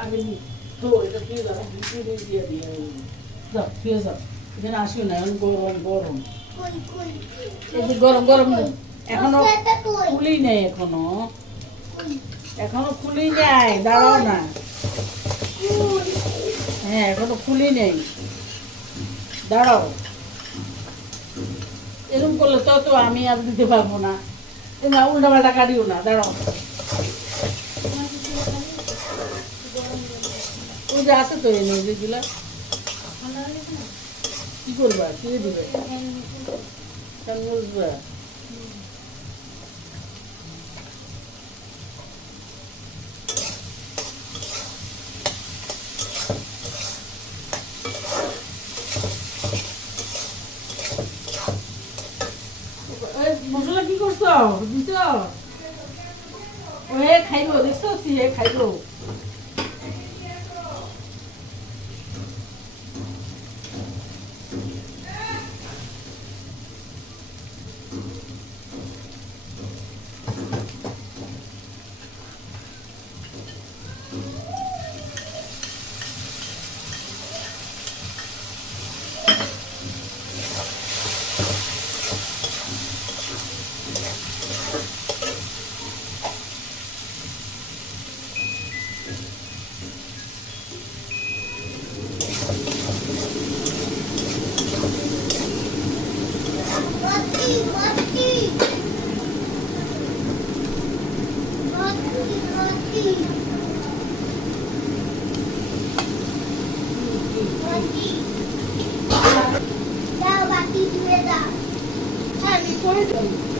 আগে নি তো এটা দিয়ে দাও দিয়ে দিয়ে যাও ফিরে যাও এখানে আসিও না এখন গরম গরম এই যে গরম গরম এখনো খুলি নেই এখনো খুলি নাই দাঁড়াও না হ্যাঁ এখনো খুলি নেই দাঁড়াও এরকম করলে তো আমি আর দিতে পারবো না উল্টা পাল্টা কাটিও না দাঁড়াও ওই যে আছে তো এই নদীগুলা কি করবা কি দিবে বুঝবা মশলা কি করছো দিছ ও হে খাইলো দেখছো হে খাইলো করে